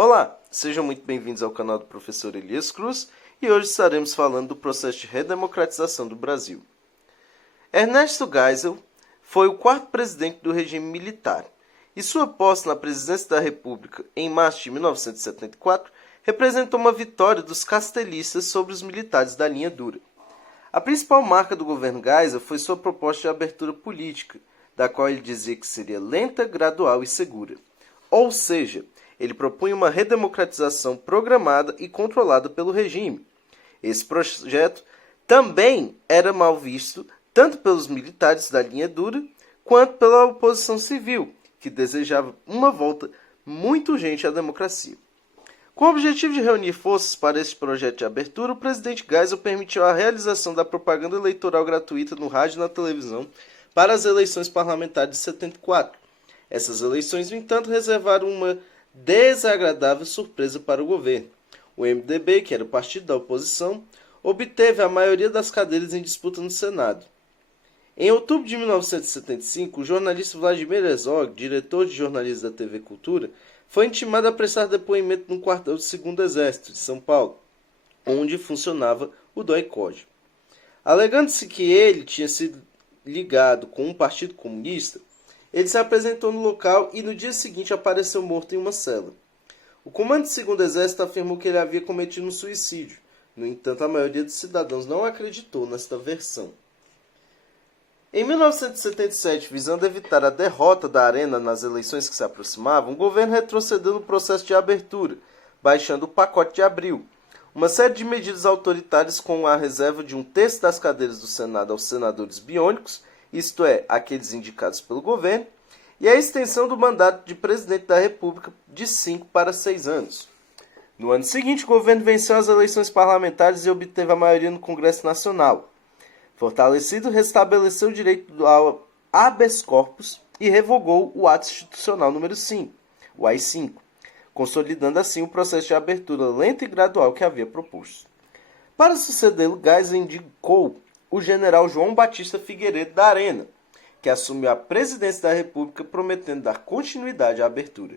Olá, sejam muito bem-vindos ao canal do professor Elias Cruz e hoje estaremos falando do processo de redemocratização do Brasil. Ernesto Geisel foi o quarto presidente do regime militar e sua posse na presidência da República em março de 1974 representou uma vitória dos castelistas sobre os militares da linha dura. A principal marca do governo Geisel foi sua proposta de abertura política, da qual ele dizia que seria lenta, gradual e segura. Ou seja, ele propunha uma redemocratização programada e controlada pelo regime. Esse projeto também era mal visto tanto pelos militares da linha dura quanto pela oposição civil, que desejava uma volta muito urgente à democracia. Com o objetivo de reunir forças para este projeto de abertura, o presidente Geisel permitiu a realização da propaganda eleitoral gratuita no rádio e na televisão para as eleições parlamentares de 74. Essas eleições, no entanto, reservaram uma desagradável surpresa para o governo. O MDB, que era o partido da oposição, obteve a maioria das cadeiras em disputa no Senado. Em outubro de 1975, o jornalista Vladimir Herzog, diretor de jornalismo da TV Cultura, foi intimado a prestar depoimento no quartel do 2º Exército de São Paulo, onde funcionava o DOI-CODE. Alegando-se que ele tinha sido ligado com um partido comunista, ele se apresentou no local e no dia seguinte apareceu morto em uma cela. O comando do 2º Exército afirmou que ele havia cometido um suicídio. No entanto, a maioria dos cidadãos não acreditou nesta versão. Em 1977, visando evitar a derrota da Arena nas eleições que se aproximavam, o governo retrocedeu no processo de abertura, baixando o pacote de abril. Uma série de medidas autoritárias com a reserva de 1/3 das cadeiras do Senado aos senadores biônicos, isto é, aqueles indicados pelo governo, e a extensão do mandato de presidente da República de 5 para 6 anos. No ano seguinte, o governo venceu as eleições parlamentares e obteve a maioria no Congresso Nacional. Fortalecido, restabeleceu o direito ao habeas corpus e revogou o Ato Institucional número 5, o AI-5, consolidando assim o processo de abertura lenta e gradual que havia proposto. Para sucedê-lo, Geisel indicou o general João Batista Figueiredo da Arena, que assumiu a presidência da República prometendo dar continuidade à abertura.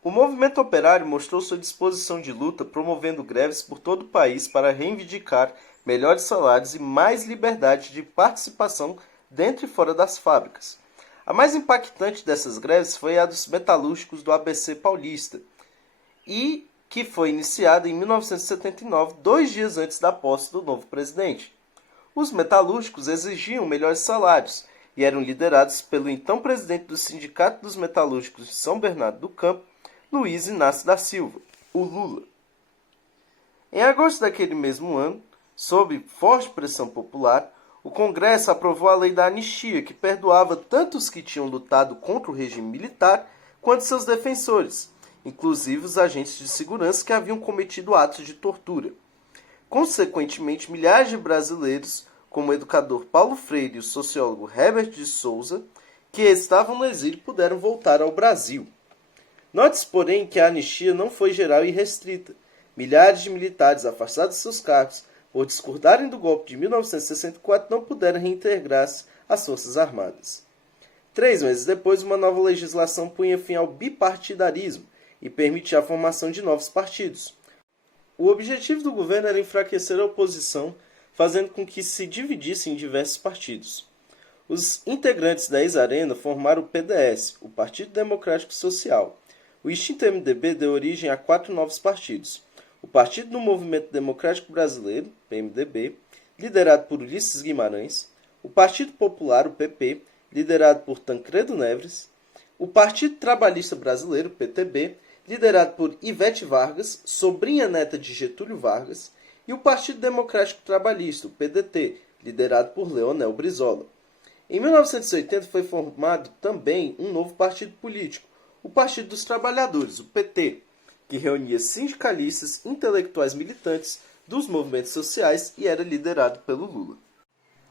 O movimento operário mostrou sua disposição de luta, promovendo greves por todo o país para reivindicar melhores salários e mais liberdade de participação dentro e fora das fábricas. A mais impactante dessas greves foi a dos metalúrgicos do ABC Paulista, e que foi iniciada em 1979, 2 dias antes da posse do novo presidente. Os metalúrgicos exigiam melhores salários e eram liderados pelo então presidente do Sindicato dos Metalúrgicos de São Bernardo do Campo, Luiz Inácio da Silva, o Lula. Em agosto daquele mesmo ano, sob forte pressão popular, o Congresso aprovou a lei da anistia, que perdoava tanto os que tinham lutado contra o regime militar quanto seus defensores, inclusive os agentes de segurança que haviam cometido atos de tortura. Consequentemente, milhares de brasileiros, como o educador Paulo Freire e o sociólogo Herbert de Souza, que estavam no exílio, puderam voltar ao Brasil. Note-se, porém, que a anistia não foi geral e restrita. Milhares de militares afastados de seus cargos por discordarem do golpe de 1964 não puderam reintegrar-se às Forças Armadas. 3 meses depois, uma nova legislação punha fim ao bipartidarismo e permitia a formação de novos partidos. O objetivo do governo era enfraquecer a oposição, fazendo com que se dividisse em diversos partidos. Os integrantes da ex-Arena formaram o PDS, o Partido Democrático Social. O extinto MDB deu origem a 4 novos partidos. O Partido do Movimento Democrático Brasileiro, PMDB, liderado por Ulisses Guimarães. O Partido Popular, o PP, liderado por Tancredo Neves. O Partido Trabalhista Brasileiro, PTB, liderado por Ivete Vargas, sobrinha neta de Getúlio Vargas, e o Partido Democrático Trabalhista, o PDT, liderado por Leonel Brizola. Em 1980 foi formado também um novo partido político, o Partido dos Trabalhadores, o PT, que reunia sindicalistas, intelectuais militantes dos movimentos sociais e era liderado pelo Lula.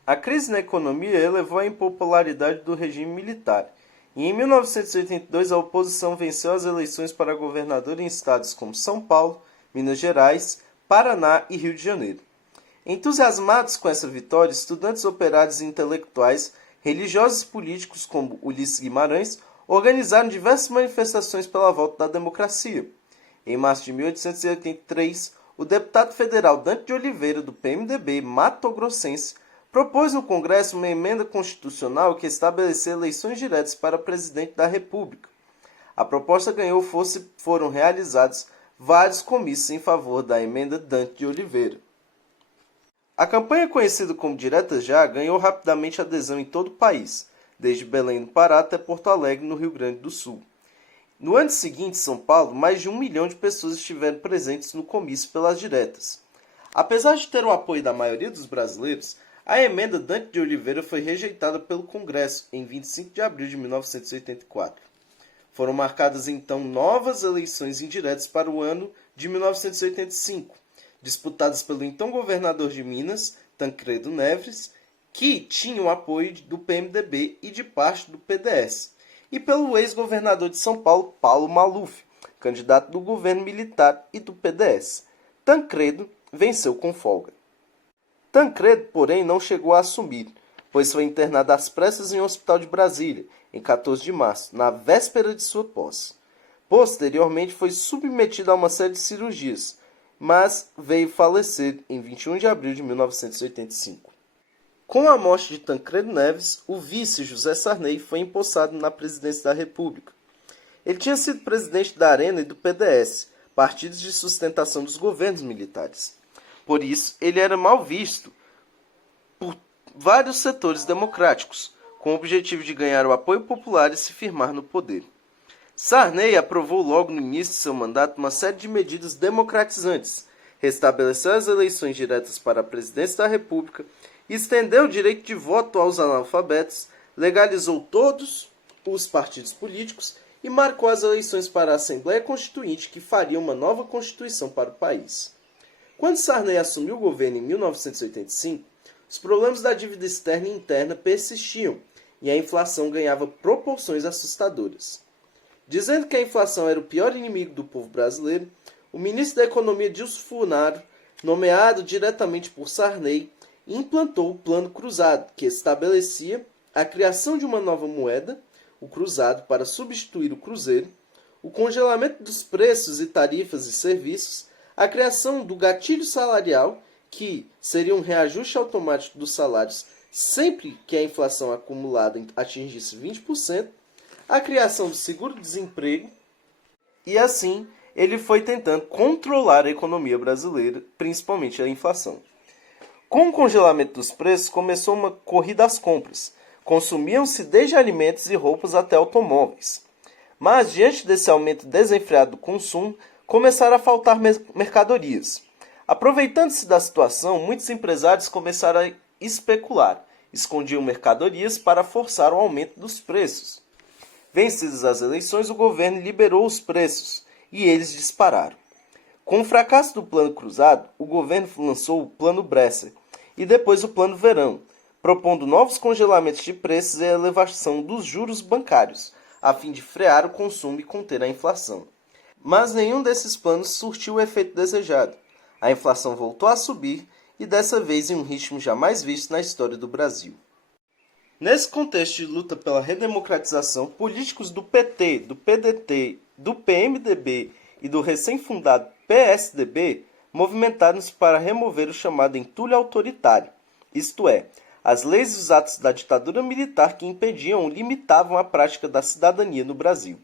A crise na economia elevou a impopularidade do regime militar, e em 1982 a oposição venceu as eleições para governador em estados como São Paulo, Minas Gerais, Paraná e Rio de Janeiro. Entusiasmados com essa vitória, estudantes, operários e intelectuais, religiosos e políticos como Ulisses Guimarães organizaram diversas manifestações pela volta da democracia. Em março de 1883, o deputado federal Dante de Oliveira, do PMDB mato-grossense, propôs no Congresso uma emenda constitucional que estabelecia eleições diretas para presidente da República. A proposta ganhou força e foram realizados vários comícios em favor da emenda Dante de Oliveira. A campanha conhecida como Direta Já ganhou rapidamente adesão em todo o país, desde Belém no Pará até Porto Alegre no Rio Grande do Sul. No ano seguinte, em São Paulo, mais de 1 milhão de pessoas estiveram presentes no comício pelas diretas. Apesar de ter o apoio da maioria dos brasileiros, a emenda Dante de Oliveira foi rejeitada pelo Congresso em 25 de abril de 1984. Foram marcadas então novas eleições indiretas para o ano de 1985, disputadas pelo então governador de Minas, Tancredo Neves, que tinha o apoio do PMDB e de parte do PDS, e pelo ex-governador de São Paulo, Paulo Maluf, candidato do governo militar e do PDS. Tancredo venceu com folga. Tancredo, porém, não chegou a assumir, pois foi internado às pressas em um hospital de Brasília, em 14 de março, na véspera de sua posse. Posteriormente, foi submetido a uma série de cirurgias, mas veio falecer em 21 de abril de 1985. Com a morte de Tancredo Neves, o vice José Sarney foi empossado na presidência da República. Ele tinha sido presidente da Arena e do PDS, partidos de sustentação dos governos militares. Por isso, ele era mal visto por vários setores democráticos, com o objetivo de ganhar o apoio popular e se firmar no poder. Sarney aprovou logo no início de seu mandato uma série de medidas democratizantes, restabeleceu as eleições diretas para a presidência da República, estendeu o direito de voto aos analfabetos, legalizou todos os partidos políticos e marcou as eleições para a Assembleia Constituinte, que faria uma nova Constituição para o país. Quando Sarney assumiu o governo em 1985, os problemas da dívida externa e interna persistiam e a inflação ganhava proporções assustadoras. Dizendo que a inflação era o pior inimigo do povo brasileiro, o ministro da Economia Dilso Funaro, nomeado diretamente por Sarney, implantou o Plano Cruzado, que estabelecia a criação de uma nova moeda, o cruzado, para substituir o cruzeiro, o congelamento dos preços e tarifas e serviços, a criação do gatilho salarial, que seria um reajuste automático dos salários sempre que a inflação acumulada atingisse 20%, a criação do seguro-desemprego, e assim ele foi tentando controlar a economia brasileira, principalmente a inflação. Com o congelamento dos preços, começou uma corrida às compras. Consumiam-se desde alimentos e roupas até automóveis. Mas, diante desse aumento desenfreado do consumo, começaram a faltar mercadorias. Aproveitando-se da situação, muitos empresários começaram a especular, escondiam mercadorias para forçar o aumento dos preços. Vencidas as eleições, o governo liberou os preços e eles dispararam. Com o fracasso do Plano Cruzado, o governo lançou o Plano Bresser e depois o Plano Verão, propondo novos congelamentos de preços e a elevação dos juros bancários, a fim de frear o consumo e conter a inflação. Mas nenhum desses planos surtiu o efeito desejado. A inflação voltou a subir e dessa vez em um ritmo jamais visto na história do Brasil. Nesse contexto de luta pela redemocratização, políticos do PT, do PDT, do PMDB e do recém-fundado PSDB movimentaram-se para remover o chamado entulho autoritário, isto é, as leis e os atos da ditadura militar que impediam ou limitavam a prática da cidadania no Brasil.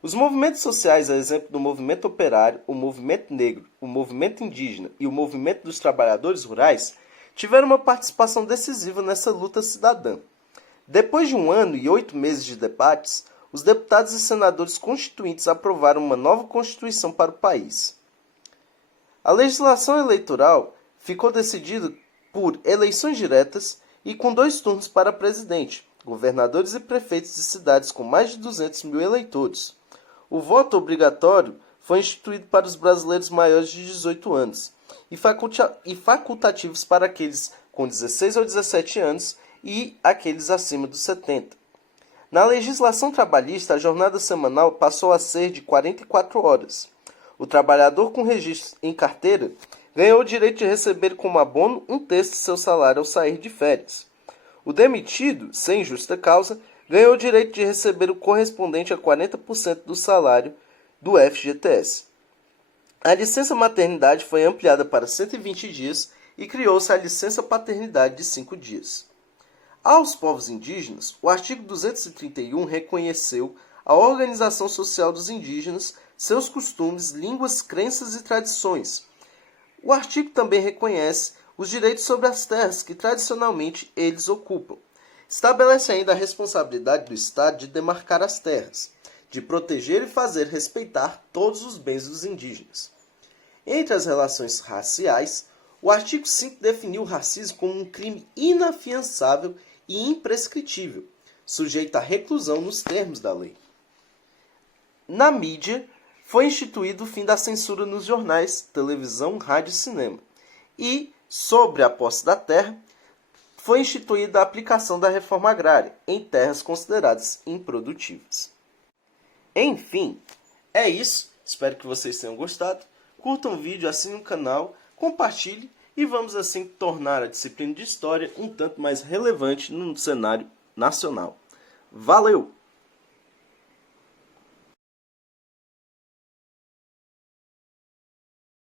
Os movimentos sociais, a exemplo do movimento operário, o movimento negro, o movimento indígena e o movimento dos trabalhadores rurais, tiveram uma participação decisiva nessa luta cidadã. Depois de 1 ano e 8 meses de debates, os deputados e senadores constituintes aprovaram uma nova Constituição para o país. A legislação eleitoral ficou decidida por eleições diretas e com 2 turnos para presidente, governadores e prefeitos de cidades com mais de 200 mil eleitores. O voto obrigatório foi instituído para os brasileiros maiores de 18 anos e facultativos para aqueles com 16 ou 17 anos e aqueles acima dos 70. Na legislação trabalhista, a jornada semanal passou a ser de 44 horas. O trabalhador com registro em carteira ganhou o direito de receber como abono 1/3 de seu salário ao sair de férias. O demitido, sem justa causa, ganhou o direito de receber o correspondente a 40% do salário do FGTS. A licença maternidade foi ampliada para 120 dias e criou-se a licença paternidade de 5 dias. Aos povos indígenas, o artigo 231 reconheceu a organização social dos indígenas, seus costumes, línguas, crenças e tradições. O artigo também reconhece os direitos sobre as terras que tradicionalmente eles ocupam. Estabelece ainda a responsabilidade do Estado de demarcar as terras, de proteger e fazer respeitar todos os bens dos indígenas. Entre as relações raciais, o artigo 5 definiu o racismo como um crime inafiançável e imprescritível, sujeito à reclusão nos termos da lei. Na mídia, foi instituído o fim da censura nos jornais, televisão, rádio e cinema. E, sobre a posse da terra, foi instituída a aplicação da reforma agrária em terras consideradas improdutivas. Enfim, é isso. Espero que vocês tenham gostado. Curtam o vídeo, assinem o canal, compartilhem e vamos assim tornar a disciplina de História um tanto mais relevante no cenário nacional. Valeu!